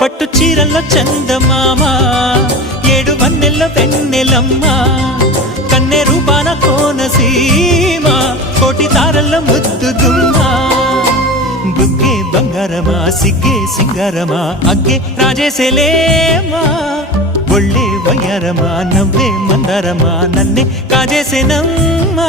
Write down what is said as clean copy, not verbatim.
పట్టు చీరల్లో చందమామ ఏడు వన్నెల్లో వెన్నెలమ్మ కన్నె రూపాన కోనసీమ కోటి తారల్లో ముద్దు గుమ్మ బుగ్గే బంగారమా సిగ్గే సింగారమా అగ్గే రాజేసేలేమా ఒళ్ళే వయ్యారమా నవ్వే మందారమా నన్నే కాజేసేనమ్మా